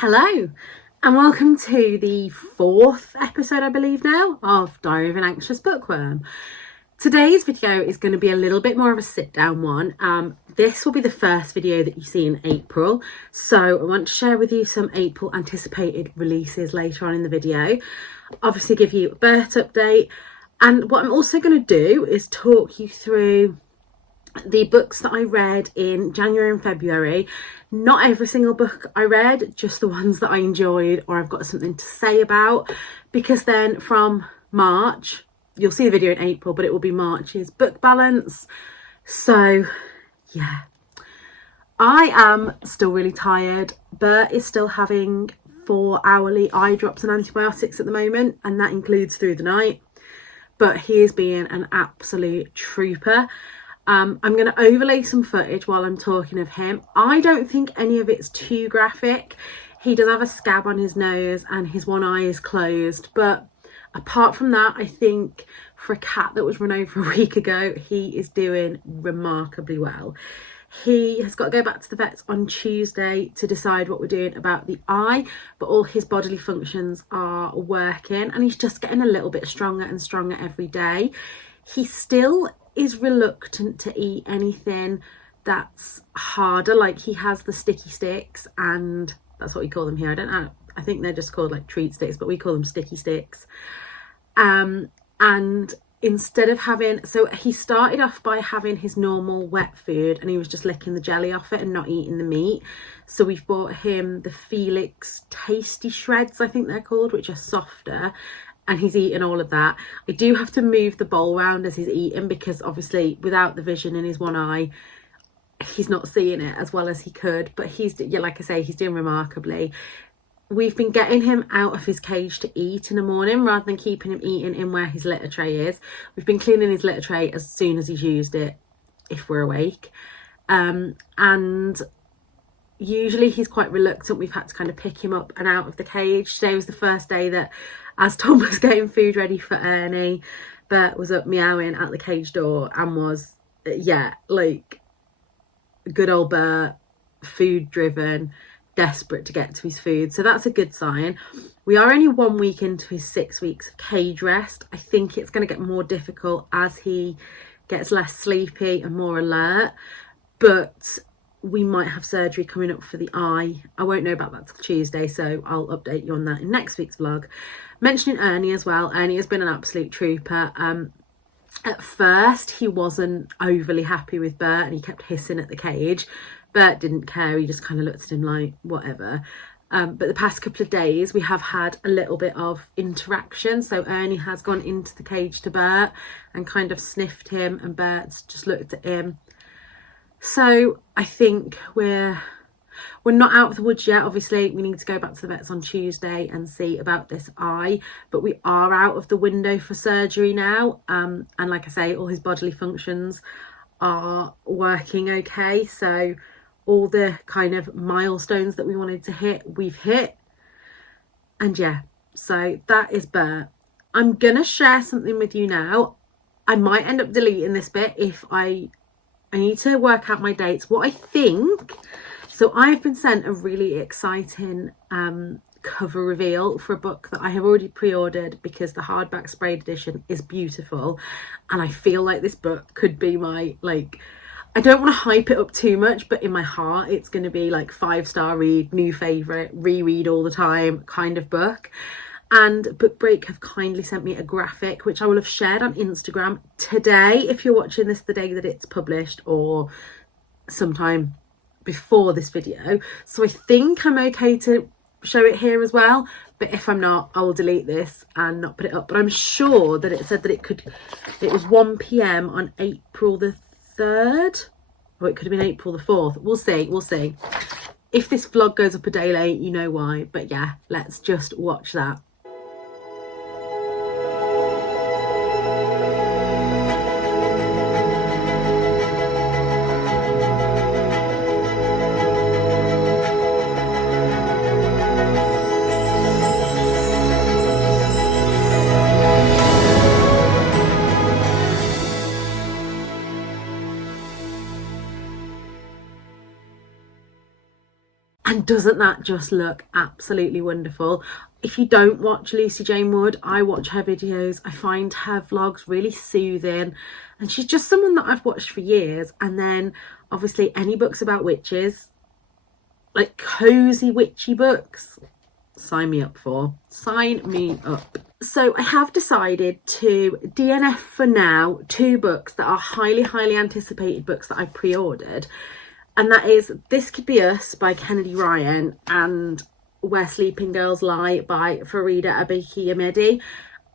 Hello and welcome to the 4th episode, I believe now, of Diary of an Anxious Bookworm. Today's video is going to be a little bit more of a sit down one. This will be the first video that you see in April, so I want to share with you some April anticipated releases later on in the video. Obviously give you a birth update, and what I'm also going to do is talk you through the books that I read in January and February. Not every single book I read, just the ones that I enjoyed or I've got something to say about, because then from March, you'll see the video in April, but it will be March's book balance. So yeah, I am still really tired. Bert is still having 4 hourly eye drops and antibiotics at the moment, and that includes through the night, but he is being an absolute trooper. I'm going to overlay some footage while I'm talking of him. I don't think any of it's too graphic. He does have a scab on his nose and his one eye is closed. But apart from that, I think for a cat that was run over a week ago, he is doing remarkably well. He has got to go back to the vets on Tuesday to decide what we're doing about the eye, but all his bodily functions are working and he's just getting a little bit stronger and stronger every day. He still is reluctant to eat anything that's harder, like he has the sticky sticks, and that's what we call them here. I don't know, I think they're just called like treat sticks, but we call them sticky sticks. And instead of having, so he started off by having his normal wet food and he was just licking the jelly off it and not eating the meat. So we've bought him the Felix Tasty Shreds, I think they're called, which are softer, and he's eating all of that. I do have to move the bowl round as he's eating because obviously without the vision in his one eye, he's not seeing it as well as he could, but he's, yeah, like I say, he's doing remarkably. We've been getting him out of his cage to eat in the morning rather than keeping him eating in where his litter tray is. We've been cleaning his litter tray as soon as he's used it, if we're awake. And usually he's quite reluctant. We've had to kind of pick him up and out of the cage. Today was the first day that, as Tom was getting food ready for Ernie, Bert was up meowing at the cage door and was, yeah, like good old Bert, food driven, desperate to get to his food. So that's a good sign. We are only 1 week into his 6 weeks of cage rest. I think it's going to get more difficult as he gets less sleepy and more alert, but we might have surgery coming up for the eye. I won't know about that till Tuesday, so I'll update you on that in next week's vlog. Mentioning Ernie as well, Ernie has been an absolute trooper. At first he wasn't overly happy with Bert and he kept hissing at the cage. Bert didn't care, he just kind of looked at him like whatever. But the past couple of days we have had a little bit of interaction. So Ernie has gone into the cage to Bert and kind of sniffed him, and Bert's just looked at him. So I think we're not out of the woods yet. Obviously we need to go back to the vets on Tuesday and see about this eye, but we are out of the window for surgery now. And like I say, all his bodily functions are working okay. So all the kind of milestones that we wanted to hit, we've hit. And yeah, so that is Bert. I'm gonna share something with you now. I might end up deleting this bit if I need to work out my dates. What I think, so I've been sent a really exciting cover reveal for a book that I have already pre-ordered because the hardback sprayed edition is beautiful, and I feel like this book could be my, like, I don't want to hype it up too much, but in my heart it's going to be like 5-star read, new favourite, reread all the time kind of book. And Book Break have kindly sent me a graphic, which I will have shared on Instagram today if you're watching this the day that it's published, or sometime before this video. So I think I'm okay to show it here as well, but if I'm not, I will delete this and not put it up. But I'm sure that it said that it was 1 p.m. on April the 3rd, or it could have been April the 4th. We'll see. If this vlog goes up a day late, you know why. But yeah, let's just watch that. Doesn't that just look absolutely wonderful? If you don't watch Lucy Jane Wood, I watch her videos. I find her vlogs really soothing, and she's just someone that I've watched for years. And then obviously any books about witches, like cozy witchy books, sign me up. So I have decided to DNF for now 2 books that are highly anticipated books that I pre-ordered, and that is This Could Be Us by Kennedy Ryan and Where Sleeping Girls Lie by Farida Abiki-Yamedi.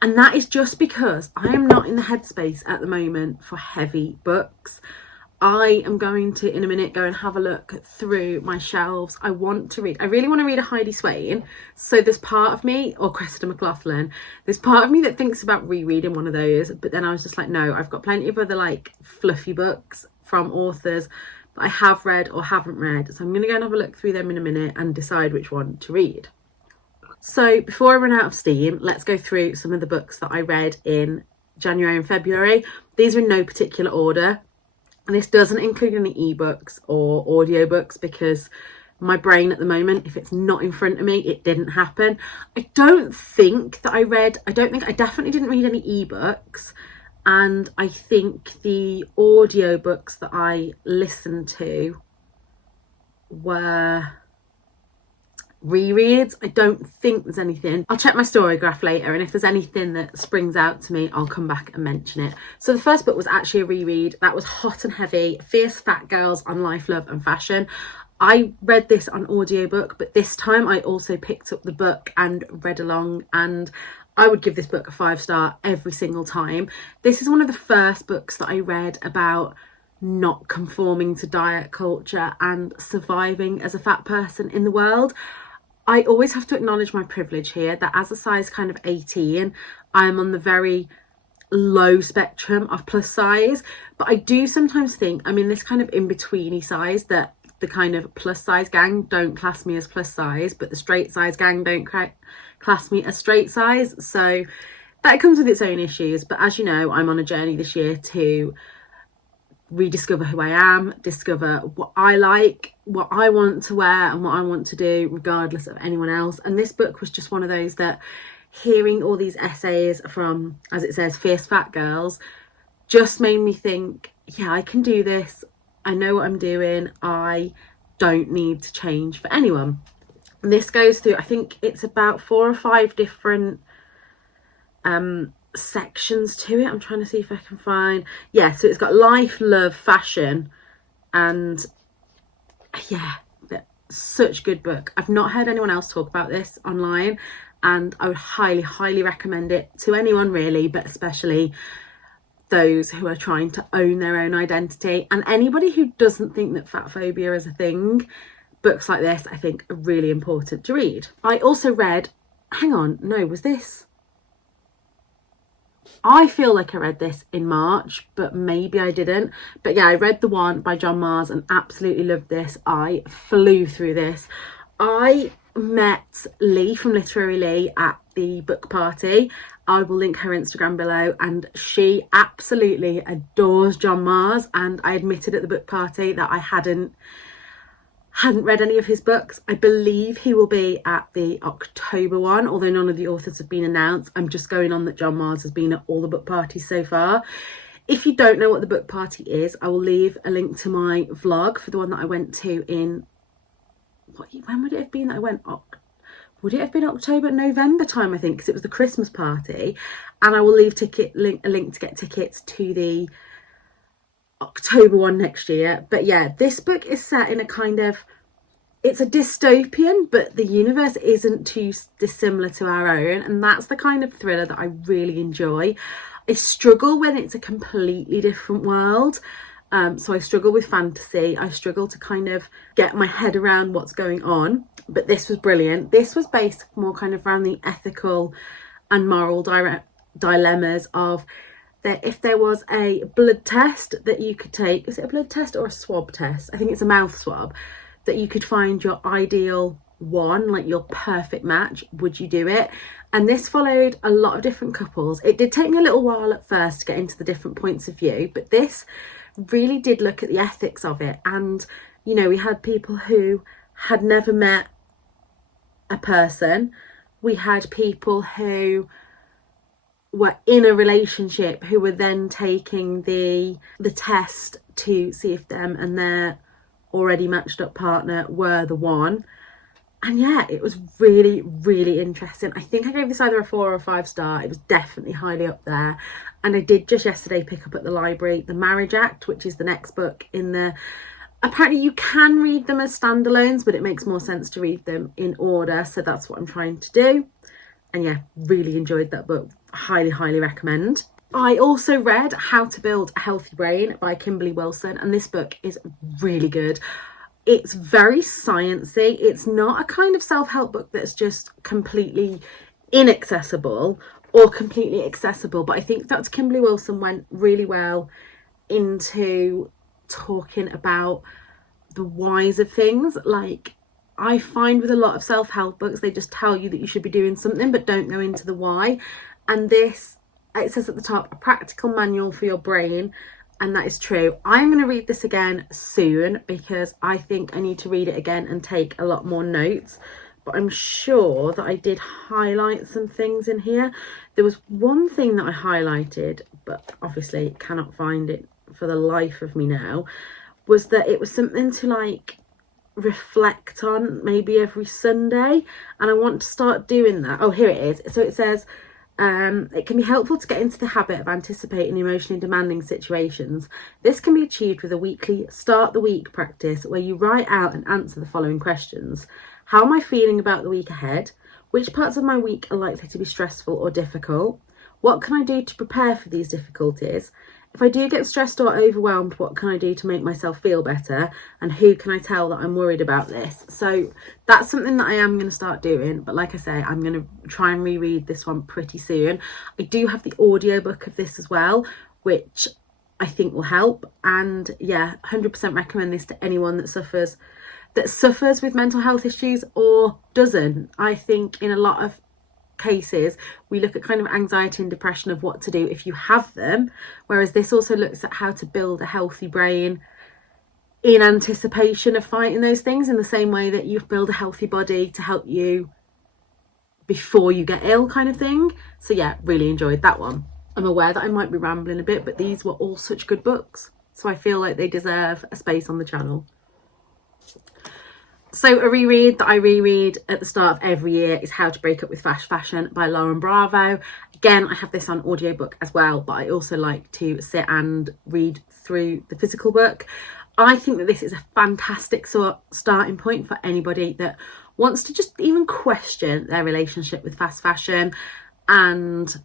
And that is just because I am not in the headspace at the moment for heavy books. I am going to, in a minute, go and have a look through my shelves. I really want to read a Heidi Swain. So there's part of me, or Cressida McLaughlin, there's part of me that thinks about rereading one of those. But then I was just like, no, I've got plenty of other like fluffy books from authors that I have read or haven't read. So I'm going to go and have a look through them in a minute and decide which one to read. So before I run out of steam, let's go through some of the books that I read in January and February. These are in no particular order. And this doesn't include any ebooks or audiobooks because my brain at the moment, if it's not in front of me, it didn't happen. I definitely didn't read any ebooks. And I think the audiobooks that I listened to were rereads. I don't think there's anything. I'll check my Storygraph later, and if there's anything that springs out to me, I'll come back and mention it. So the first book was actually a reread. That was Hot and Heavy, Fierce Fat Girls on Life, Love and Fashion. I read this on audiobook, but this time I also picked up the book and read along, and I would give this book a 5-star every single time. This is one of the first books that I read about not conforming to diet culture and surviving as a fat person in the world. I always have to acknowledge my privilege here that as a size kind of 18, I'm on the very low spectrum of plus size. But I do sometimes think I'm in this kind of in-betweeny size, that the kind of plus size gang don't class me as plus size, but the straight size gang don't class me as straight size. So that comes with its own issues. But as you know, I'm on a journey this year to rediscover who I am, discover what I like, what I want to wear and what I want to do regardless of anyone else. And this book was just one of those that, hearing all these essays from, as it says, Fierce Fat Girls, just made me think, yeah, I can do this. I know what I'm doing. I don't need to change for anyone. And this goes through, I think it's about 4 or 5 different sections to it. I'm trying to see if I can find, so it's got life, love, fashion, and such good book. I've not heard anyone else talk about this online, and I would highly recommend it to anyone really, but especially those who are trying to own their own identity, and anybody who doesn't think that fat phobia is a thing. Books like this I think are really important to read. I also read, I feel like I read this in March, but maybe I didn't. But yeah, I read The One by Jamaa and absolutely loved this. I flew through this. I met Lee from Literary Lee at the book party. I will link her Instagram below, and she absolutely adores Jamaa. And I admitted at the book party that I hadn't read any of his books. I believe he will be at the October one, although none of the authors have been announced. I'm just going on that Jamaa has been at all the book parties so far. If you don't know what the book party is, I will leave a link to my vlog for the one that I went to in, when would it have been that I went? Would it have been October, November time, I think, because it was the Christmas party. And I will leave a link to get tickets to the October one next year. But yeah, this book is set in a kind of, it's a dystopian, but the universe isn't too dissimilar to our own, and that's the kind of thriller that I really enjoy. I struggle when it's a completely different world, so I struggle with fantasy. I struggle to kind of get my head around what's going on, but this was brilliant. This was based more kind of around the ethical and moral dilemmas of that if there was a blood test that you could take, is it a blood test or a swab test? I think it's a mouth swab, that you could find your ideal one, like your perfect match, would you do it? And this followed a lot of different couples. It did take me a little while at first to get into the different points of view, but this really did look at the ethics of it. And, you know, we had people who had never met a person. We had people who were in a relationship who were then taking the test to see if them and their already matched up partner were the one. And yeah, it was really, really interesting. I think I gave this either a 4 or a 5 star. It was definitely highly up there. And I did just yesterday pick up at the library The Marriage Act, which is the next book in the... Apparently you can read them as standalones, but it makes more sense to read them in order. So that's what I'm trying to do. And yeah, really enjoyed that book. Highly, highly recommend. I also read How to Build a Healthy Brain by Kimberly Wilson. And this book is really good. It's very sciencey. It's not a kind of self-help book that's just completely inaccessible or completely accessible. But I think Dr. Kimberly Wilson went really well into talking about the whys of things. Like, I find with a lot of self-help books, they just tell you that you should be doing something but don't go into the why. And this, it says at the top, a practical manual for your brain. And that is true. I'm going to read this again soon because I think I need to read it again and take a lot more notes. But I'm sure that I did highlight some things in here. There was one thing that I highlighted, but obviously cannot find it for the life of me now, was that it was something to like reflect on maybe every Sunday. And I want to start doing that. Oh, here it is. So it says... it can be helpful to get into the habit of anticipating emotionally demanding situations. This can be achieved with a weekly start the week practice where you write out and answer the following questions. How am I feeling about the week ahead? Which parts of my week are likely to be stressful or difficult? What can I do to prepare for these difficulties? If I do get stressed or overwhelmed, what can I do to make myself feel better? And who can I tell that I'm worried about this? So that's something that I am going to start doing. But like I say, I'm going to try and reread this one pretty soon. I do have the audiobook of this as well, which I think will help. And yeah, 100% recommend this to anyone that suffers with mental health issues or doesn't. I think in a lot of cases we look at kind of anxiety and depression of what to do if you have them, whereas this also looks at how to build a healthy brain in anticipation of fighting those things, in the same way that you build a healthy body to help you before you get ill, kind of thing. So yeah, really enjoyed that one. I'm aware that I might be rambling a bit, but these were all such good books, so I feel like they deserve a space on the channel. So a reread that I reread at the start of every year is How to Break Up with Fast Fashion by Lauren Bravo. Again, I have this on audiobook as well, but I also like to sit and read through the physical book. I think that this is a fantastic starting point for anybody that wants to just even question their relationship with fast fashion and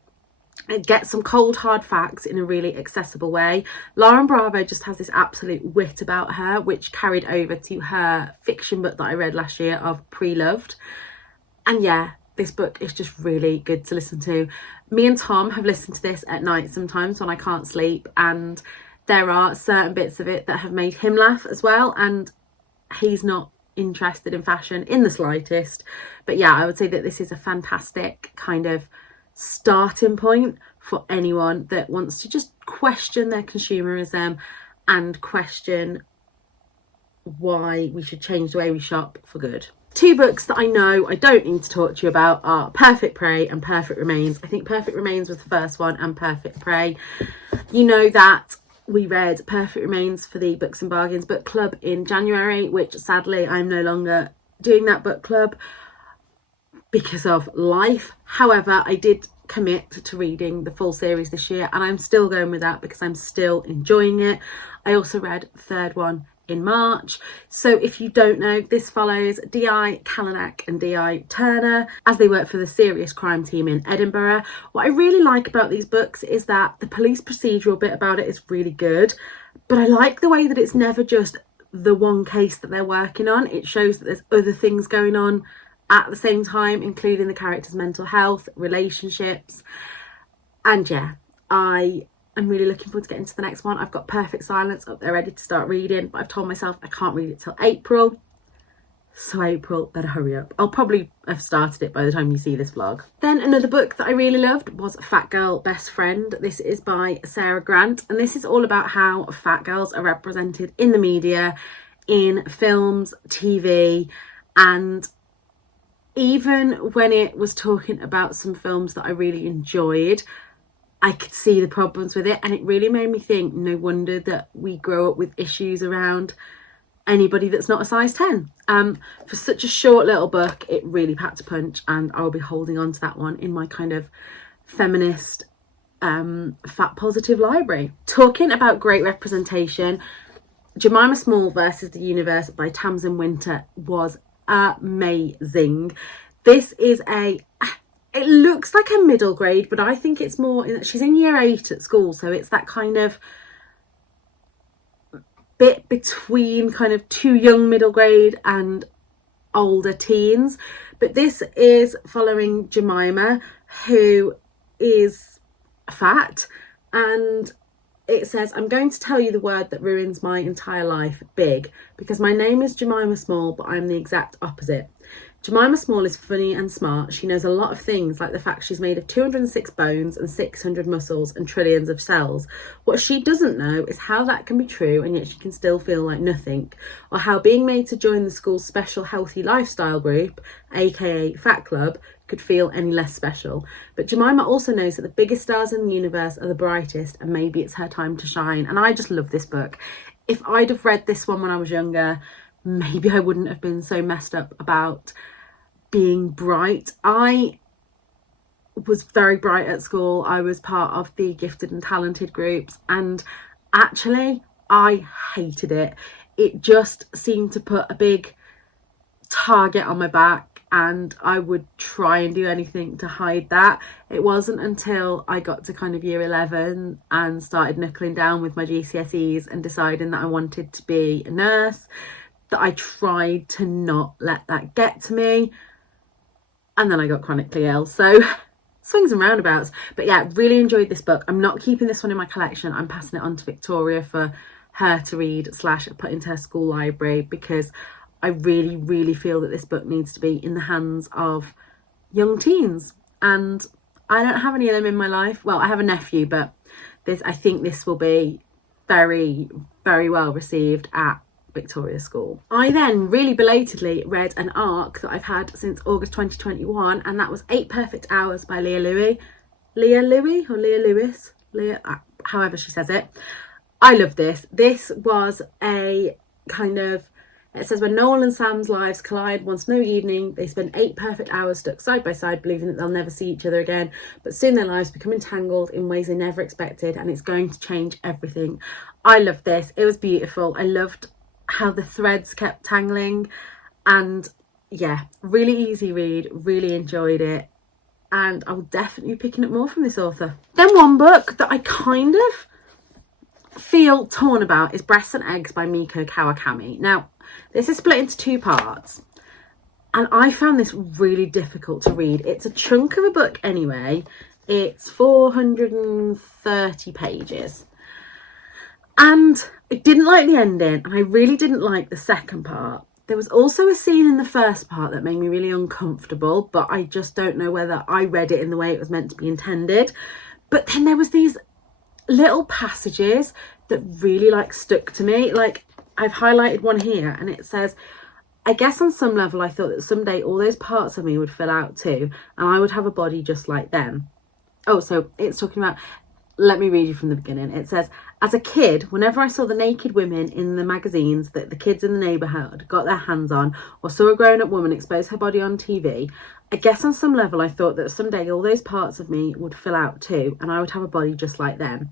get some cold hard facts in a really accessible way. Lauren Bravo just has this absolute wit about her, which carried over to her fiction book that I read last year of Pre-Loved. And yeah, this book is just really good to listen to. Me and Tom have listened to this at night sometimes when I can't sleep, and there are certain bits of it that have made him laugh as well, and he's not interested in fashion in the slightest. But yeah, I would say that this is a fantastic kind of starting point for anyone that wants to just question their consumerism and question why we should change the way we shop for good. 2 books that I know I don't need to talk to you about are Perfect Prey and Perfect Remains. I think Perfect Remains was the first one and Perfect Prey. You know that we read Perfect Remains for the Books and Bargains book club in January, which sadly I'm no longer doing that book club because of life. However, I did commit to reading the full series this year, and I'm still going with that because I'm still enjoying it. I also read the 3rd one in March. So if you don't know, this follows D.I. Kalanick and D.I. Turner as they work for the serious crime team in Edinburgh. What I really like about these books is that the police procedural bit about it is really good, but I like the way that it's never just the one case that they're working on. It shows that there's other things going on at the same time, including the characters' mental health, relationships. And yeah, I'm really looking forward to getting to the next one. I've got Perfect Silence up there ready to start reading, but I've told myself I can't read it till April. So April, better hurry up. I'll probably have started it by the time you see this vlog. Then another book that I really loved was Fat Girl Best Friend. This is by Sarah Grant, and this is all about how fat girls are represented in the media in films, TV, and even when it was talking about some films that I really enjoyed, I could see the problems with it, and it really made me think, no wonder that we grow up with issues around anybody that's not a size 10. For such a short little book, it really packed a punch, and I'll be holding on to that one in my kind of feminist fat positive library. Talking about great representation, Jemima Small versus the Universe by Tamsin Winter was amazing. This is it looks like a middle grade, but I think it's more, she's in year 8 at school, so it's that kind of bit between kind of too young middle grade and older teens. But this is following Jemima, who is fat, and it says, I'm going to tell you the word that ruins my entire life, big, because my name is Jemima Small, but I'm the exact opposite. Jemima Small is funny and smart. She knows a lot of things, like the fact she's made of 206 bones and 600 muscles and trillions of cells. What she doesn't know is how that can be true and yet she can still feel like nothing, or how being made to join the school's special healthy lifestyle group, aka Fat Club, could feel any less special. But Jemima also knows that the biggest stars in the universe are the brightest, and maybe it's her time to shine. And I just love this book. If I'd have read this one when I was younger, maybe I wouldn't have been so messed up about being bright. I was very bright at school. I was part of the gifted and talented groups, and actually I hated it. It just seemed to put a big target on my back, and I would try and do anything to hide that. It wasn't until I got to kind of year 11 and started knuckling down with my GCSEs and deciding that I wanted to be a nurse that I tried to not let that get to me. And then I got chronically ill. So swings and roundabouts. But yeah, really enjoyed this book. I'm not keeping this one in my collection. I'm passing it on to Victoria for her to read / put into her school library, because I really, really feel that this book needs to be in the hands of young teens. And I don't have any of them in my life. Well, I have a nephew, but I think this will be very, very well received at Victoria School. I then really belatedly read an ARC that I've had since August 2021, and that was 8 Perfect Hours by Lia Louis. Lia Louis or Lia Louis? Leah, however she says it. I love this. This was a kind of, it says, when Noel and Sam's lives collide one snowy evening, they spend 8 perfect hours stuck side by side, believing that they'll never see each other again. But soon their lives become entangled in ways they never expected, and it's going to change everything. I loved this. It was beautiful. I loved how the threads kept tangling, and yeah, really easy read, really enjoyed it, and I'll definitely be picking up more from this author. Then one book that I kind of feel torn about is Breasts and Eggs by Miko Kawakami. Now, this is split into 2 parts, and I found this really difficult to read. It's a chunk of a book anyway. It's 430 pages. And I didn't like the ending, and I really didn't like the second part. There was also a scene in the first part that made me really uncomfortable, but I just don't know whether I read it in the way it was meant to be intended. But then there was these little passages that really stuck to me. Like, I've highlighted one here, and it says, I guess on some level I thought that someday all those parts of me would fill out too, and I would have a body just like them. Oh, so it's talking about, let me read you from the beginning. It says, as a kid, whenever I saw the naked women in the magazines that the kids in the neighbourhood got their hands on, or saw a grown-up woman expose her body on TV, I guess on some level I thought that someday all those parts of me would fill out too, and I would have a body just like them.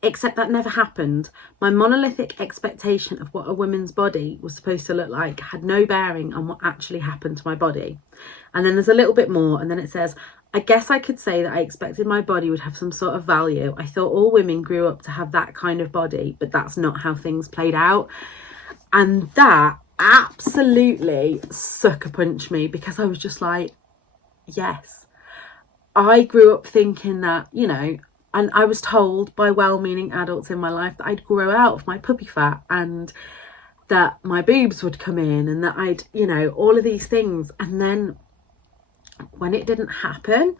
Except that never happened. My monolithic expectation of what a woman's body was supposed to look like had no bearing on what actually happened to my body. And then there's a little bit more, and then it says, I guess I could say that I expected my body would have some sort of value. I thought all women grew up to have that kind of body, but that's not how things played out. And that absolutely sucker punched me, because I was just like, yes. I grew up thinking that, and I was told by well-meaning adults in my life that I'd grow out of my puppy fat, and that my boobs would come in, and that I'd, all of these things. And then when it didn't happen,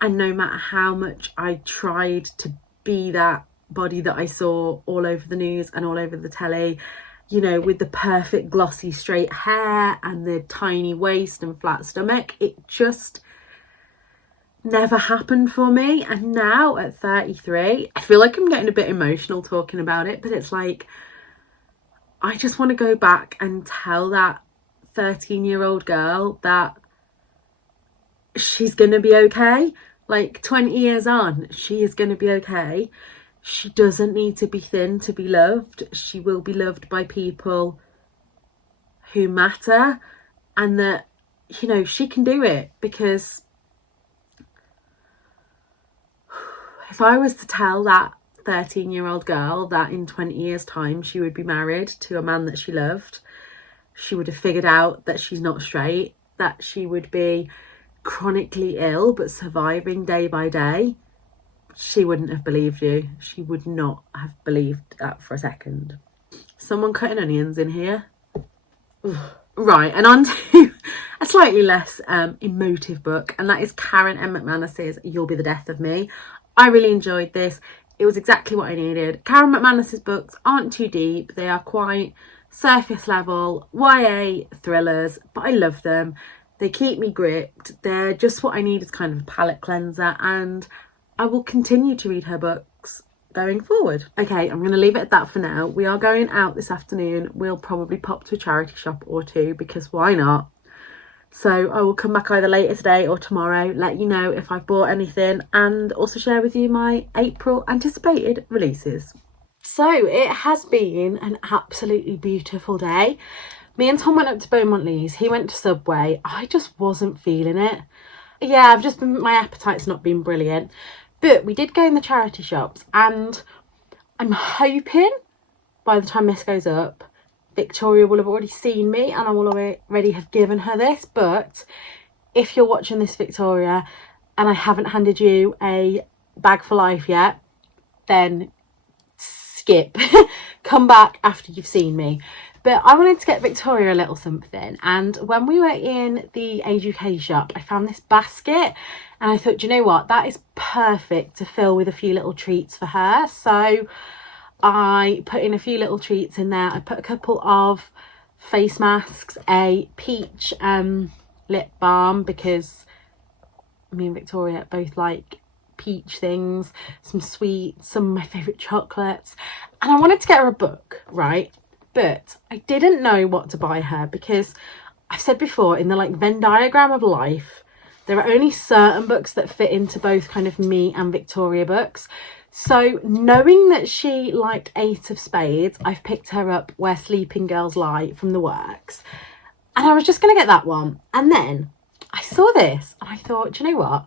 and no matter how much I tried to be that body that I saw all over the news and all over the telly, you know, with the perfect glossy straight hair and the tiny waist and flat stomach. It just never happened for me. And now at 33, I feel like I'm getting a bit emotional talking about it, but it's like, I just want to go back and tell that 13-year-old girl that she's going to be okay. Like 20 years on, she is going to be okay. She doesn't need to be thin to be loved. She will be loved by people who matter, and that, you know, she can do it. Because if I was to tell that 13-year-old girl that in 20 years time she would be married to a man that she loved, she would have figured out that she's not straight, that she would be chronically ill but surviving day by day, she wouldn't have believed you. She would not have believed that for a second. Someone cutting onions in here. Ugh. Right, and on to a slightly less emotive book, and that is Karen M. McManus's You'll Be the Death of Me. I really enjoyed this. It was exactly what I needed. Karen McManus's books aren't too deep. They are quite surface level YA thrillers, but I love them. They keep me gripped. They're just what I need as kind of a palate cleanser, and I will continue to read her books going forward. Okay, I'm going to leave it at that for now. We are going out this afternoon. We'll probably pop to a charity shop or two, because why not? So I will come back either later today or tomorrow, let you know if I've bought anything, and also share with you my April anticipated releases. So it has been an absolutely beautiful day. Me and Tom went up to Beaumont Leys. He went to Subway. I just wasn't feeling it. Yeah, my appetite's not been brilliant. But we did go in the charity shops, and I'm hoping by the time this goes up, Victoria will have already seen me and I will already have given her this. But if you're watching this, Victoria, and I haven't handed you a bag for life yet, then skip. Come back after you've seen me. But I wanted to get Victoria a little something, and when we were in the Age UK shop, I found this basket, and I thought, you know what, that is perfect to fill with a few little treats for her. So I put in a few little treats in there. I put a couple of face masks, a peach lip balm, because me and Victoria both like peach things, some sweets, some of my favourite chocolates, and I wanted to get her a book, right? But I didn't know what to buy her, because I've said before, in the like Venn diagram of life, there are only certain books that fit into both kind of me and Victoria books. So knowing that she liked Eight of Spades, I've picked her up Where Sleeping Girls Lie from the works. And I was just going to get that one. And then I saw this and I thought, do you know what?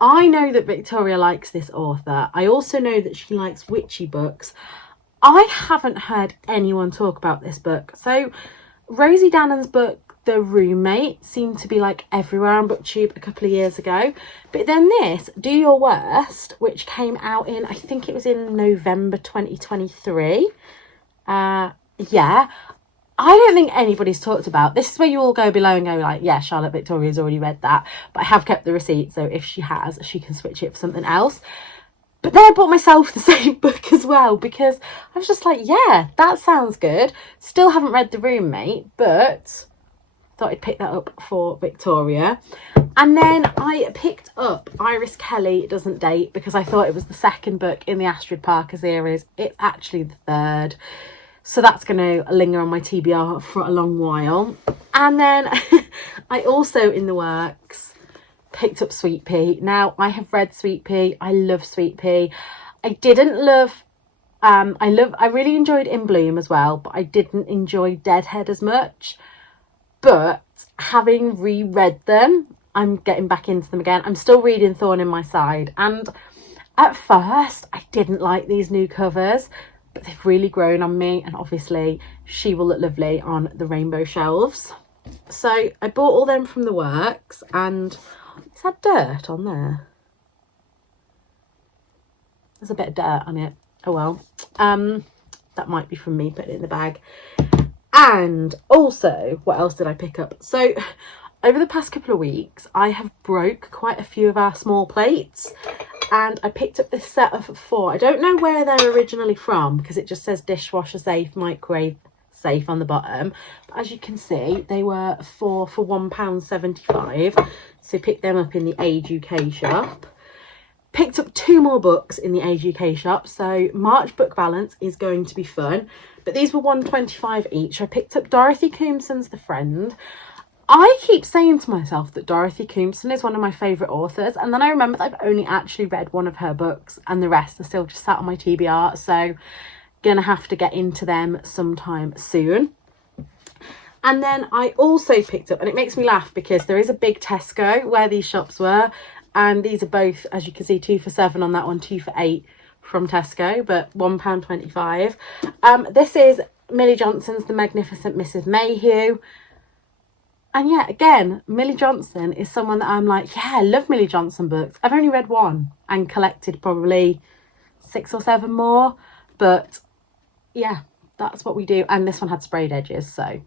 I know that Victoria likes this author. I also know that she likes witchy books. I haven't heard anyone talk about this book. So Rosie Dannon's book, The Roommate, seemed to be like everywhere on BookTube a couple of years ago. But then this, Do Your Worst, which came out in, I think it was in November 2023. Yeah, I don't think anybody's talked about. This is where you all go below and go like, yeah, Charlotte Victoria's already read that. But I have kept the receipt, so if she has, she can switch it for something else. But then I bought myself the same book as well, because I was just like, yeah, that sounds good. Still haven't read The Roommate, but thought I'd pick that up for Victoria. And then I picked up Iris Kelly Doesn't Date, because I thought it was the second book in the Astrid Parker series. It's actually the third. So that's going to linger on my TBR for a long while. And then I also, in the works, picked up Sweet Pea. Now, I have read Sweet Pea. I love Sweet Pea. I didn't love... I really enjoyed In Bloom as well, but I didn't enjoy Deadhead as much. But having reread them, I'm getting back into them again. I'm still reading Thorn in My Side. And at first, I didn't like these new covers, but they've really grown on me. And obviously, she will look lovely on the rainbow shelves. So I bought all them from the works, and... is that dirt on there? There's a bit of dirt on it. Oh well. That might be from me putting it in the bag. And also, what else did I pick up? So over the past couple of weeks, I have broke quite a few of our small plates, and I picked up this set of 4. I don't know where they're originally from, because it just says dishwasher safe, microwave safe on the bottom. But as you can see, they were 4 for £1.75. So picked them up in the Age UK shop. Picked up 2 more books in the Age UK shop. So March book balance is going to be fun. But these were £1.25 each. I picked up Dorothy Coomson's The Friend. I keep saying to myself that Dorothy Coomson is one of my favourite authors, and then I remember that I've only actually read one of her books and the rest are still just sat on my TBR, so gonna have to get into them sometime soon. And then I also picked up, and it makes me laugh because there is a big Tesco where these shops were, and these are both, as you can see, 2 for £7 on that one, 2 for £8 from Tesco, but £1.25. This is Millie Johnson's The Magnificent Mrs. Mayhew. And yeah, again, Millie Johnson is someone that I'm like, yeah, I love Millie Johnson books. I've only read one and collected probably 6 or 7 more. But yeah, that's what we do. And this one had sprayed edges, so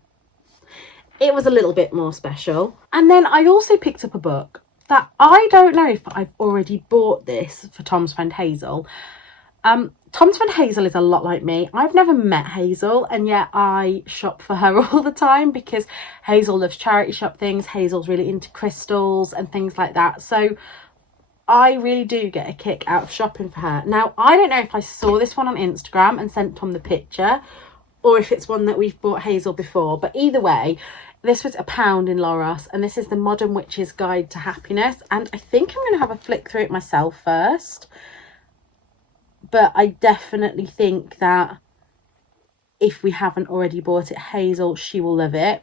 it was a little bit more special. And then I also picked up a book that I don't know if I've already bought this for Tom's friend Hazel. Tom's friend Hazel is a lot like me. I've never met Hazel, and yet I shop for her all the time because Hazel loves charity shop things. Hazel's really into crystals and things like that. So I really do get a kick out of shopping for her. Now, I don't know if I saw this one on Instagram and sent Tom the picture, or if it's one that we've bought Hazel before. But either way, this was £1 in Loros, and this is The Modern Witch's Guide to Happiness. And I think I'm going to have a flick through it myself first. But I definitely think that if we haven't already bought it, Hazel, she will love it.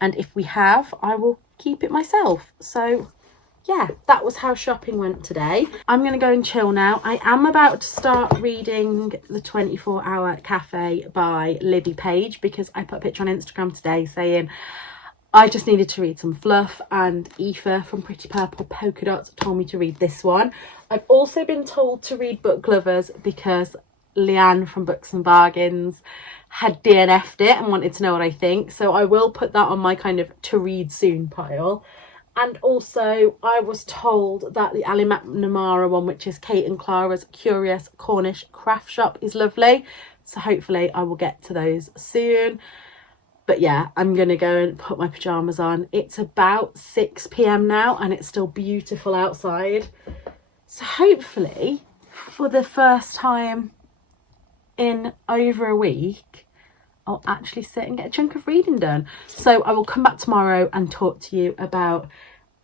And if we have, I will keep it myself. So yeah, that was how shopping went today. I'm going to go and chill now. I am about to start reading The 24-Hour Cafe by Libby Page because I put a picture on Instagram today saying I just needed to read some fluff, and Aoife from Pretty Purple Polka Dots told me to read this one. I've also been told to read Book Lovers because Leanne from Books and Bargains had DNF'd it and wanted to know what I think. So I will put that on my kind of to read soon pile. And also I was told that the Ali McNamara one, which is Kate and Clara's Curious Cornish Craft Shop, is lovely. So hopefully I will get to those soon. But yeah, I'm going to go and put my pyjamas on. It's about 6 p.m. now and it's still beautiful outside. So hopefully, for the first time in over a week, I'll actually sit and get a chunk of reading done. So I will come back tomorrow and talk to you about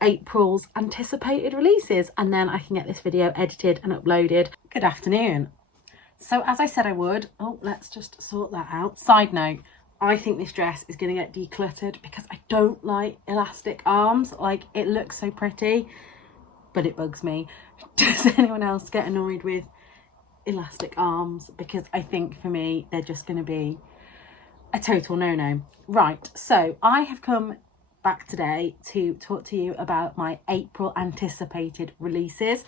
April's anticipated releases, and then I can get this video edited and uploaded. Good afternoon. So as I said I would, let's just sort that out. Side note, I think this dress is going to get decluttered because I don't like elastic arms. Like, it looks so pretty, but it bugs me. Does anyone else get annoyed with elastic arms? Because I think for me, they're just going to be a total no-no. Right, so I have come back today to talk to you about my April anticipated releases.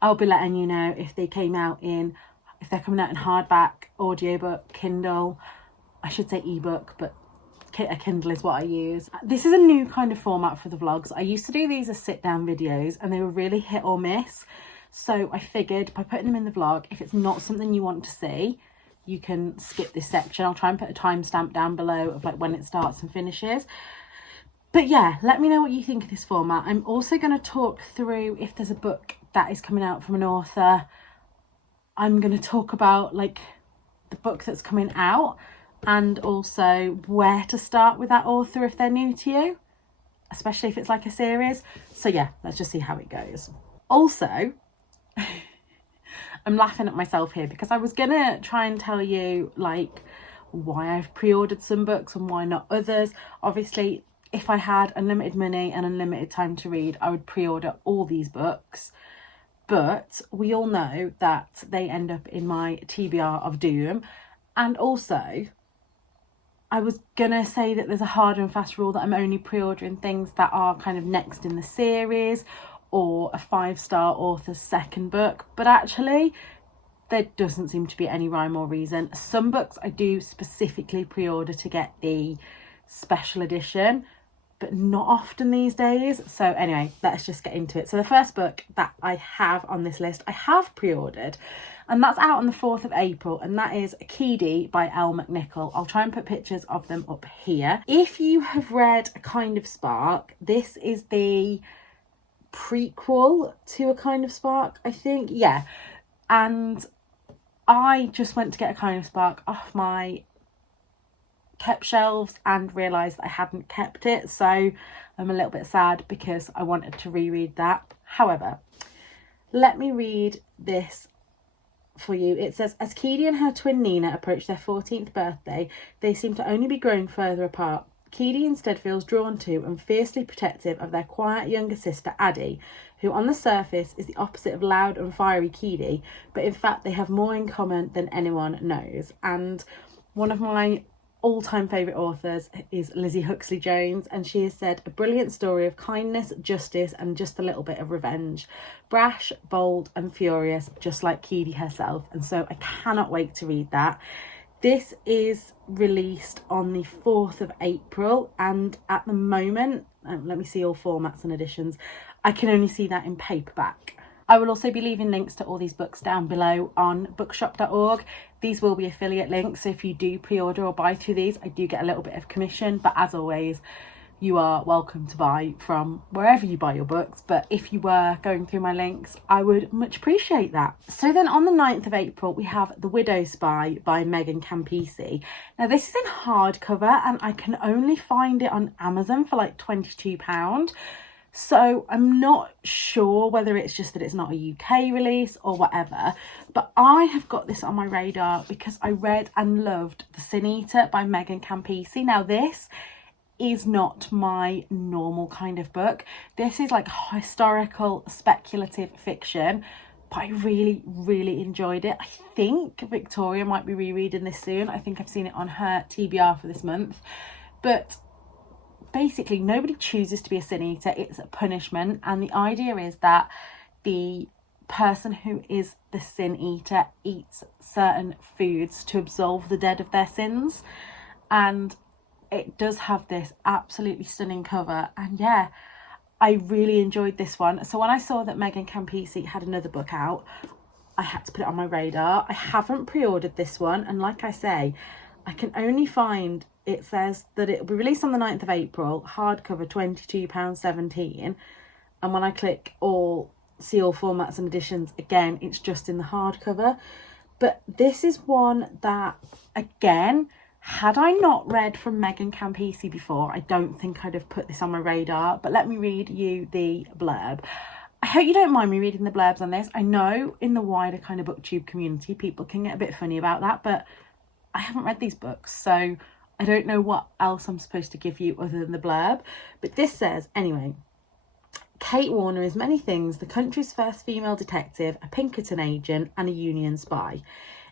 I'll be letting you know if they came out in, if they're coming out in hardback, audiobook, Kindle. I should say ebook, but a Kindle is what I use. This is a new kind of format for the vlogs. I used to do these as sit-down videos and they were really hit or miss. So I figured by putting them in the vlog, if it's not something you want to see, you can skip this section. I'll try and put a timestamp down below of like when it starts and finishes. But yeah, let me know what you think of this format. I'm also going to talk through if there's a book that is coming out from an author. I'm going to talk about like the book that's coming out, and also where to start with that author if they're new to you, especially if it's like a series. So yeah, let's just see how it goes. Also, I'm laughing at myself here because I was gonna try and tell you like why I've pre-ordered some books and why not others. Obviously, if I had unlimited money and unlimited time to read, I would pre-order all these books. But we all know that they end up in my TBR of doom. And also, I was gonna say that there's a hard and fast rule that I'm only pre-ordering things that are kind of next in the series or a 5-star author's second book, but actually there doesn't seem to be any rhyme or reason. Some books I do specifically pre-order to get the special edition, but not often these days. So anyway, let's just get into it. So the first book that I have on this list, I have pre-ordered, and that's out on the 4th of April, and that is Heidi by McNichol. I'll try and put pictures of them up here. If you have read A Kind of Spark, this is the prequel to A Kind of Spark, I think. Yeah. And I just went to get A Kind of Spark off my kept shelves and realised that I hadn't kept it, so I'm a little bit sad because I wanted to reread that. However, let me read this for you. It says, as Keedy and her twin Nina approach their 14th birthday, they seem to only be growing further apart. Keedy instead feels drawn to and fiercely protective of their quiet younger sister Addie, who on the surface is the opposite of loud and fiery Keedy, but in fact they have more in common than anyone knows. And one of my all-time favourite authors is Lizzie Huxley Jones, and she has said a brilliant story of kindness, justice and just a little bit of revenge. Brash, bold and furious, just like Keedy herself, and so I cannot wait to read that. This is released on the 4th of April, and at the moment, let me see all formats and editions, I can only see that in paperback. I will also be leaving links to all these books down below on bookshop.org. These will be affiliate links, so if you do pre-order or buy through these, I do get a little bit of commission, but as always, you are welcome to buy from wherever you buy your books, but if you were going through my links, I would much appreciate that. So then on the 9th of April, we have The Widow Spy by Megan Campisi. Now this is in hardcover, and I can only find it on Amazon for like £22. So I'm not sure whether it's just that it's not a UK release or whatever, but I have got this on my radar because I read and loved The Sin Eater by Megan Campisi. Now this is not my normal kind of book. This is like historical speculative fiction, but I really enjoyed it. I think Victoria might be rereading this soon. I think I've seen it on her TBR for this month. But basically nobody chooses to be a sin eater, it's a punishment, and the idea is that the person who is the sin eater eats certain foods to absolve the dead of their sins. And it does have this absolutely stunning cover, and yeah, I really enjoyed this one. So when I saw that Megan Campisi had another book out, I had to put it on my radar. I haven't pre-ordered this one, and like I say, I can only find, it says that it will be released on the 9th of April, hardcover £22.17, and when I click see all formats and editions, again it's just in the hardcover. But this is one that, again, had I not read from Megan Campisi before, I don't think I'd have put this on my radar. But let me read you the blurb. I hope you don't mind me reading the blurbs on this. I know in the wider kind of booktube community people can get a bit funny about that, but I haven't read these books, so I don't know what else I'm supposed to give you other than the blurb. But this says, anyway, Kate Warner is many things: the country's first female detective, a Pinkerton agent and a Union spy.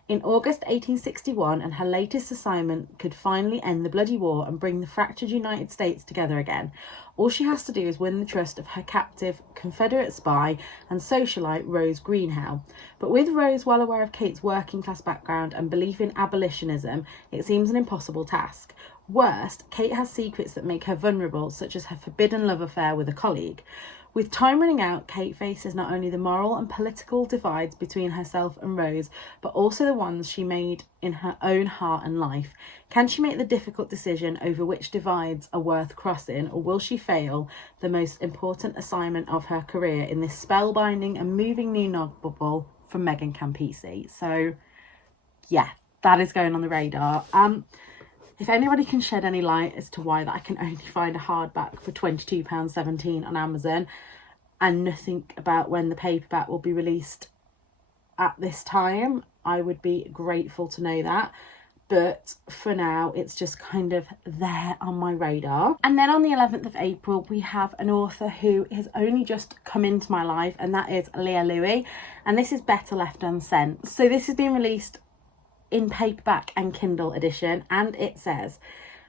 In August 1861, and her latest assignment could finally end the bloody war and bring the fractured United States together again. All she has to do is win the trust of her captive Confederate spy and socialite Rose Greenhow. But with Rose well aware of Kate's working class background and belief in abolitionism, it seems an impossible task. Worst, Kate has secrets that make her vulnerable, such as her forbidden love affair with a colleague. With time running out, Kate faces not only the moral and political divides between herself and Rose, but also the ones she made in her own heart and life. Can she make the difficult decision over which divides are worth crossing, or will she fail the most important assignment of her career in this spellbinding and moving new novel from Megan Campisi? So, yeah, that is going on the radar. If anybody can shed any light as to why that I can only find a hardback for £22.17 on Amazon, and nothing about when the paperback will be released at this time, I would be grateful to know that. But for now, it's just kind of there on my radar. And then on the 11th of April, we have an author who has only just come into my life, and that is Lia Louis. And this is Better Left Unsent. So this has been released in paperback and Kindle edition, and it says,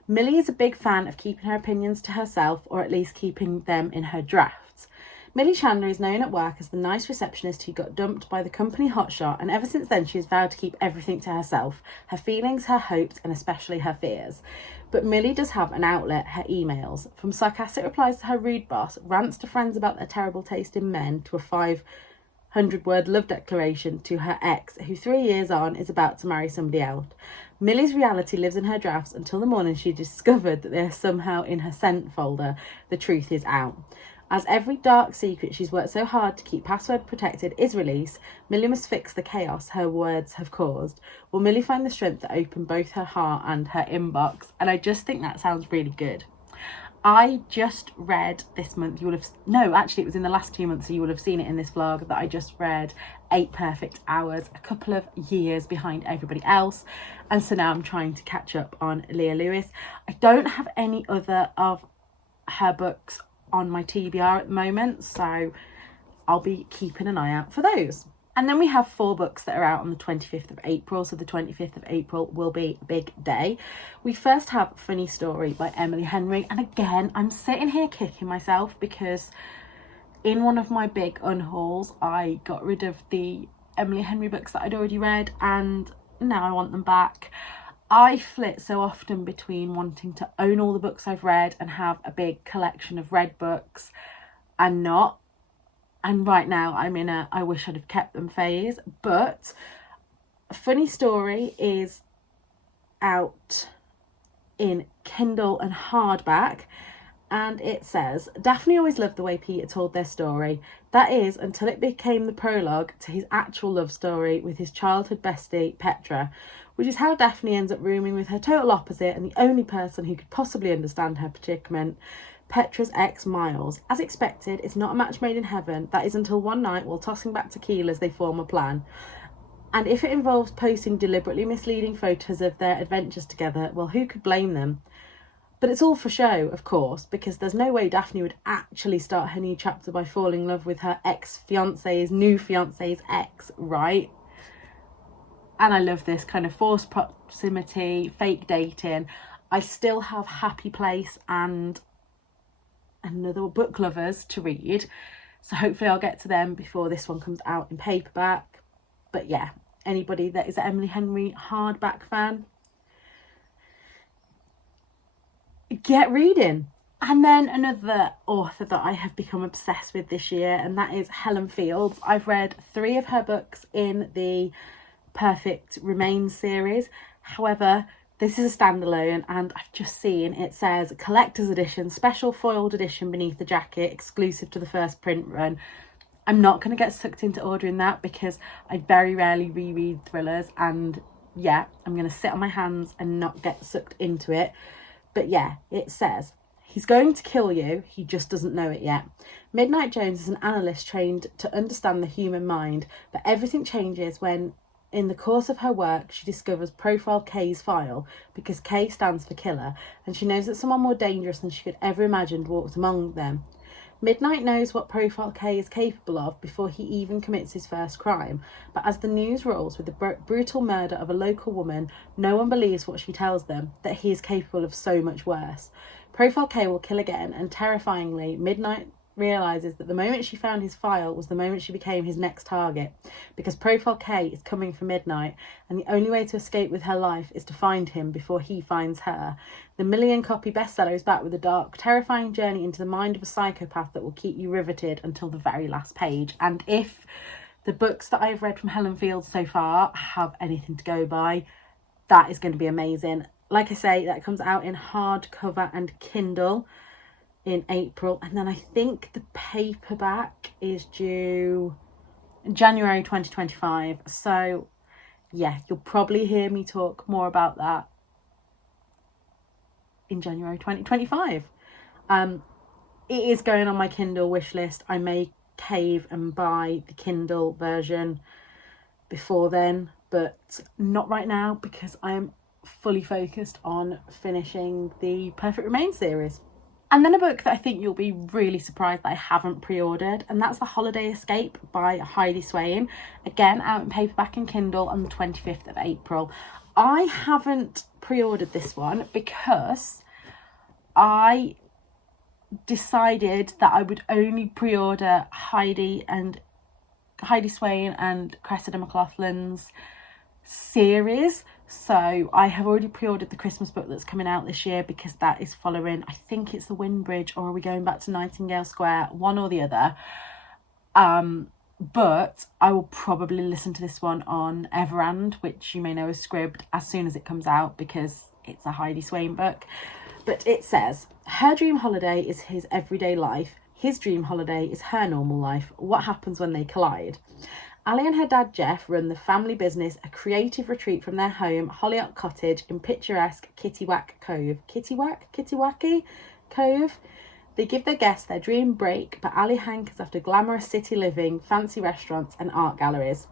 Millie is a big fan of keeping her opinions to herself, or at least keeping them in her drafts. Millie Chandler is known at work as the nice receptionist who got dumped by the company hotshot, and ever since then she has vowed to keep everything to herself, her feelings, her hopes, and especially her fears. But Millie does have an outlet, her emails. From sarcastic replies to her rude boss, rants to friends about their terrible taste in men, to a 500-word love declaration to her ex, who 3 years on is about to marry somebody else. Millie's reality lives in her drafts until the morning she discovered that they are somehow in her sent folder. The truth is out. As every dark secret she's worked so hard to keep password protected is released, Millie must fix the chaos her words have caused. Will Millie find the strength to open both her heart and her inbox? And I just think that sounds really good. I just read this month, it was in the last 2 months, so you will have seen it in this vlog, that I just read 8 Perfect Hours, a couple of years behind everybody else. And so now I'm trying to catch up on Lia Louis. I don't have any other of her books on my TBR at the moment, so I'll be keeping an eye out for those. And then we have 4 books that are out on the 25th of April, so the 25th of April will be a big day. We first have Funny Story by Emily Henry, and again I'm sitting here kicking myself because in one of my big unhauls I got rid of the Emily Henry books that I'd already read, and now I want them back. I flit so often between wanting to own all the books I've read and have a big collection of read books and not. And right now I'm in a I wish I'd have kept them phase. But Funny Story is out in Kindle and hardback. And it says, Daphne always loved the way Peter told their story. That is, until it became the prologue to his actual love story with his childhood bestie, Petra, which is how Daphne ends up rooming with her total opposite and the only person who could possibly understand her predicament, Petra's ex, Miles. As expected, it's not a match made in heaven. That is until one night, while tossing back tequilas, they form a plan. And if it involves posting deliberately misleading photos of their adventures together, well, who could blame them? But it's all for show, of course, because there's no way Daphne would actually start her new chapter by falling in love with her new fiance's ex, right? And I love this kind of forced proximity, fake dating. I still have Happy Place and another Book Lovers to read, so hopefully I'll get to them before this one comes out in paperback. But yeah, anybody that is an Emily Henry hardback fan, get reading. And then another author that I have become obsessed with this year, and that is Helen Fields. I've read 3 of her books in the Perfect Remains series. However, this is a standalone, and I've just seen it says collector's edition, special foiled edition beneath the jacket, exclusive to the first print run. I'm not going to get sucked into ordering that because I very rarely reread thrillers, and yeah, I'm going to sit on my hands and not get sucked into it. But yeah, it says, he's going to kill you, he just doesn't know it yet. Midnight Jones is an analyst trained to understand the human mind, but everything changes when, in the course of her work, she discovers Profile K's file, because K stands for killer, and she knows that someone more dangerous than she could ever imagined walks among them. Midnight knows what Profile K is capable of before he even commits his first crime, but as the news rolls with the brutal murder of a local woman, no one believes what she tells them, that he is capable of so much worse. Profile K will kill again, and terrifyingly, Midnight realises that the moment she found his file was the moment she became his next target, because Profile K is coming for Midnight, and the only way to escape with her life is to find him before he finds her. The million-copy bestseller is back with a dark, terrifying journey into the mind of a psychopath that will keep you riveted until the very last page. And if the books that I've read from Helen Fields so far have anything to go by, that is going to be amazing. Like I say, that comes out in hardcover and Kindle in April, and then I think the paperback is due January 2025. So yeah, you'll probably hear me talk more about that in January 2025. It is going on my Kindle wish list. I may cave and buy the Kindle version before then, but not right now because I am fully focused on finishing the Perfect Remains series. And then a book that I think you'll be really surprised that I haven't pre-ordered, and that's The Holiday Escape by Heidi Swain. Again, out in paperback and Kindle on the 25th of April. I haven't pre-ordered this one because I decided that I would only pre-order Heidi Swain and Cressida McLaughlin's series. So I have already pre-ordered the Christmas book that's coming out this year, because that is following, I think it's the Windbridge, or are we going back to Nightingale Square, one or the other. But I will probably listen to this one on Everand, which you may know as Scribd, as soon as it comes out, because it's a Heidi Swain book. But it says, her dream holiday is his everyday life. His dream holiday is her normal life. What happens when they collide? Ali and her dad Jeff run the family business, a creative retreat from their home, Hollyock Cottage, in picturesque Kittywack Cove. Kittywacky Cove? They give their guests their dream break, but Ali hankers after glamorous city living, fancy restaurants and art galleries.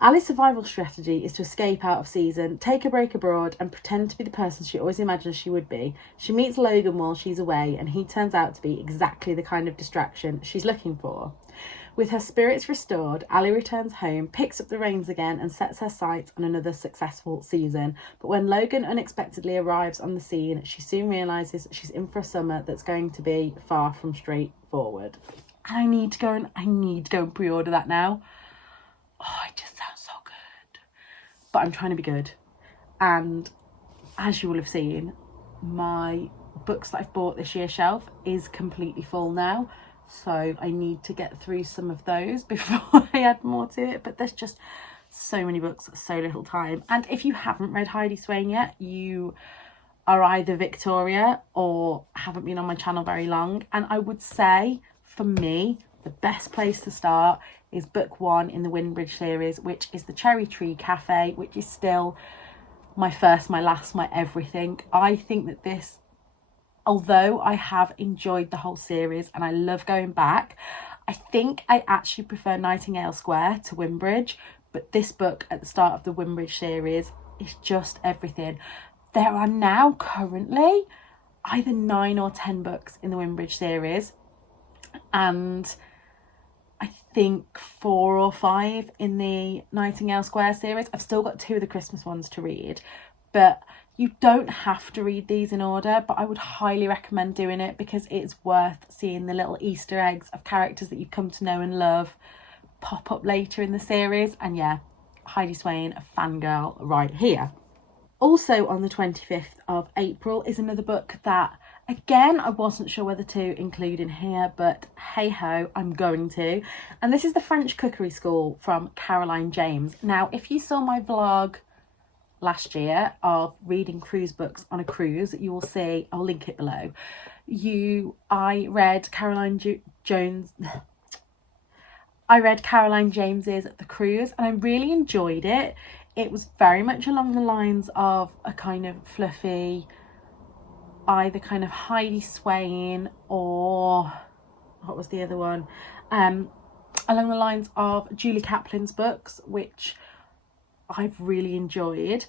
Ali's survival strategy is to escape out of season, take a break abroad and pretend to be the person she always imagined she would be. She meets Logan while she's away, and he turns out to be exactly the kind of distraction she's looking for. With her spirits restored, Ali returns home, picks up the reins again and sets her sights on another successful season. But when Logan unexpectedly arrives on the scene, she soon realises she's in for a summer that's going to be far from straightforward. And I need to go and pre-order that now. Oh, it just sounds so good. But I'm trying to be good. And as you will have seen, my books that I've bought this year shelf is completely full now. So I need to get through some of those before I add more to it. But there's just so many books, so little time. And if you haven't read Heidi Swain yet, you are either Victoria or haven't been on my channel very long. And I would say, for me, the best place to start is book 1 in the Windbridge series, which is the Cherry Tree Cafe, which is still my first, my last, my everything. I think that this, although I have enjoyed the whole series and I love going back, I think I actually prefer Nightingale Square to Windbridge. But this book at the start of the Windbridge series is just everything. There are now currently either 9 or 10 books in the Windbridge series, and I think 4 or 5 in the Nightingale Square series. I've still got 2 of the Christmas ones to read, but you don't have to read these in order, but I would highly recommend doing it, because it's worth seeing the little Easter eggs of characters that you've come to know and love pop up later in the series. And yeah, Heidi Swain, a fangirl right here. Also on the 25th of April is another book that, again, I wasn't sure whether to include in here, but hey ho, I'm going to. And this is The French Cookery School from Caroline James. Now, if you saw my vlog last year of reading cruise books on a cruise, you will see, I'll link it below. I read Caroline James's The Cruise, and I really enjoyed it. It was very much along the lines of a kind of fluffy, either kind of Heidi Swain or what was the other one? Along the lines of Julie Kaplan's books, which I've really enjoyed.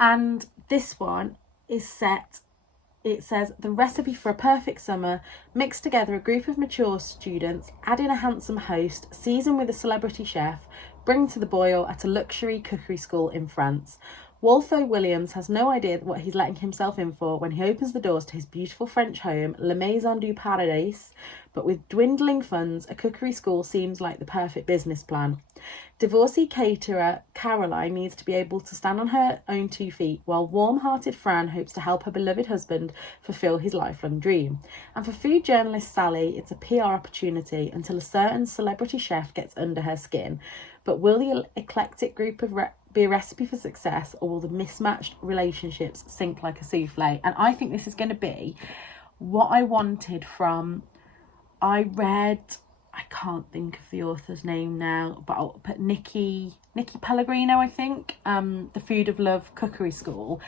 And this one is set, it says, the recipe for a perfect summer: mix together a group of mature students, add in a handsome host, season with a celebrity chef, bring to the boil at a luxury cookery school in France. Wolfo Williams has no idea what he's letting himself in for when he opens the doors to his beautiful French home, La Maison du Paradis. But with dwindling funds, a cookery school seems like the perfect business plan. Divorcee caterer Caroline needs to be able to stand on her own 2 feet, while warm-hearted Fran hopes to help her beloved husband fulfill his lifelong dream. And for food journalist Sally, it's a PR opportunity until a certain celebrity chef gets under her skin. But will the eclectic group be a recipe for success, or will the mismatched relationships sink like a souffle? And I think this is going to be what I wanted from, I can't think of the author's name now, but I'll put Nikki Pellegrino, I think, The Food of Love Cookery School.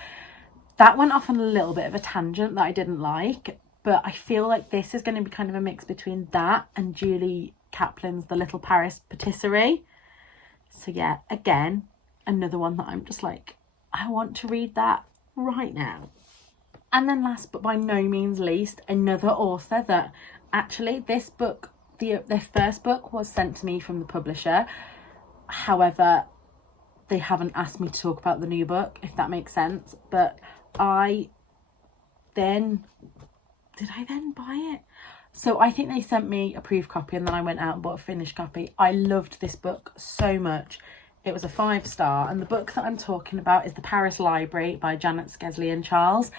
That went off on a little bit of a tangent that I didn't like, but I feel like this is going to be kind of a mix between that and Julie Kaplan's The Little Paris Patisserie. So yeah, again, another one that I'm just like, I want to read that right now. And then last but by no means least, another author that actually this book, their first book was sent to me from the publisher. However, they haven't asked me to talk about the new book, if that makes sense. But I then did I then buy it? So I think they sent me a proof copy and then I went out and bought a finished copy. I loved this book so much. It was a 5-star, and the book that I'm talking about is The Paris Library by Janet, Skeley and Charles.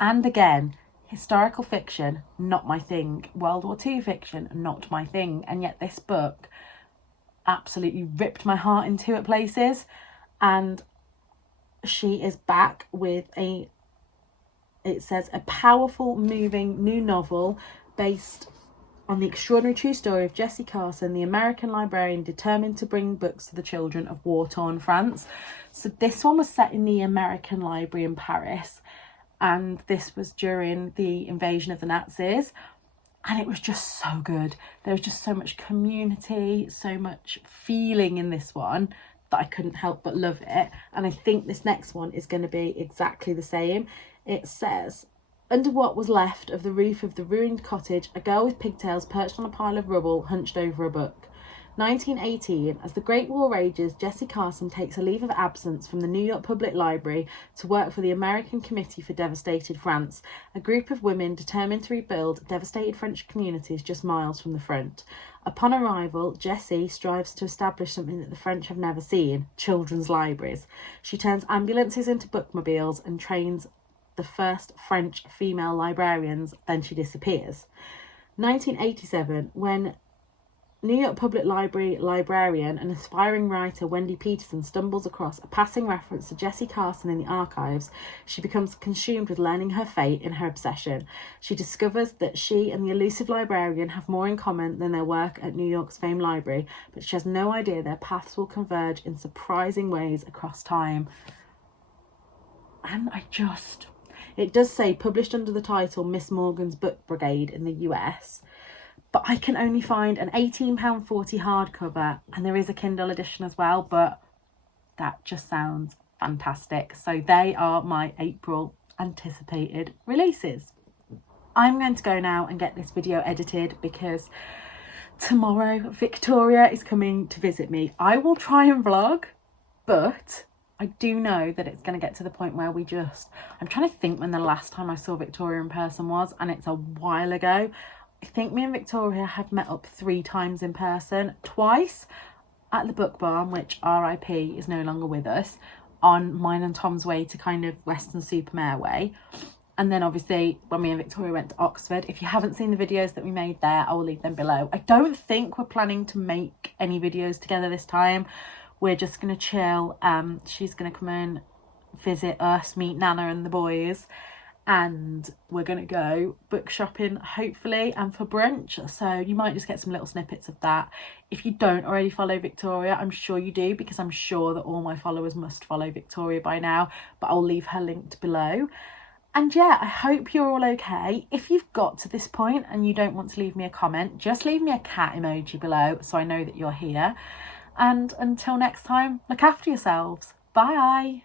And again, historical fiction, not my thing. World War II fiction, not my thing. And yet this book absolutely ripped my heart in two at places. And she is back with it says, a powerful, moving new novel based on the extraordinary true story of Jessie Carson, the American librarian determined to bring books to the children of war-torn France. So this one was set in the American library in Paris, and this was during the invasion of the Nazis, and it was just so good. There was just so much community, so much feeling in this one that I couldn't help but love it. And I think this next one is going to be exactly the same. It says, under what was left of the roof of the ruined cottage, a girl with pigtails perched on a pile of rubble hunched over a book. 1918, as the Great War rages, Jessie Carson takes a leave of absence from the New York Public Library to work for the American Committee for Devastated France, a group of women determined to rebuild devastated French communities just miles from the front. Upon arrival, Jessie strives to establish something that the French have never seen: children's libraries. She turns ambulances into bookmobiles and trains the first French female librarians, then she disappears. 1987, when New York Public Library librarian and aspiring writer Wendy Peterson stumbles across a passing reference to Jessie Carson in the archives, she becomes consumed with learning her fate in her obsession. She discovers that she and the elusive librarian have more in common than their work at New York's famed library, but she has no idea their paths will converge in surprising ways across time. And it does say published under the title Miss Morgan's Book Brigade in the US, but I can only find an £18.40 hardcover, and there is a Kindle edition as well, but that just sounds fantastic. So they are my April anticipated releases. I'm going to go now and get this video edited because tomorrow Victoria is coming to visit me. I will try and vlog, but I do know that it's going to get to the point where I'm trying to think when the last time I saw Victoria in person was, and it's a while ago. I think me and Victoria have met up 3 times in person, twice at the Book Barn, which RIP is no longer with us, on mine and Tom's way to kind of Weston-super-Mare way. And then obviously when me and Victoria went to Oxford. If you haven't seen the videos that we made there, I will leave them below. I don't think we're planning to make any videos together this time. We're just going to chill. She's going to come and visit us, meet Nana and the boys, and we're going to go book shopping hopefully and for brunch. So you might just get some little snippets of that. If you don't already follow Victoria, I'm sure you do, because I'm sure that all my followers must follow Victoria by now, but I'll leave her linked below. And yeah, I hope you're all okay. If you've got to this point and you don't want to leave me a comment, just leave me a cat emoji below so I know that you're here. And until next time, look after yourselves. Bye.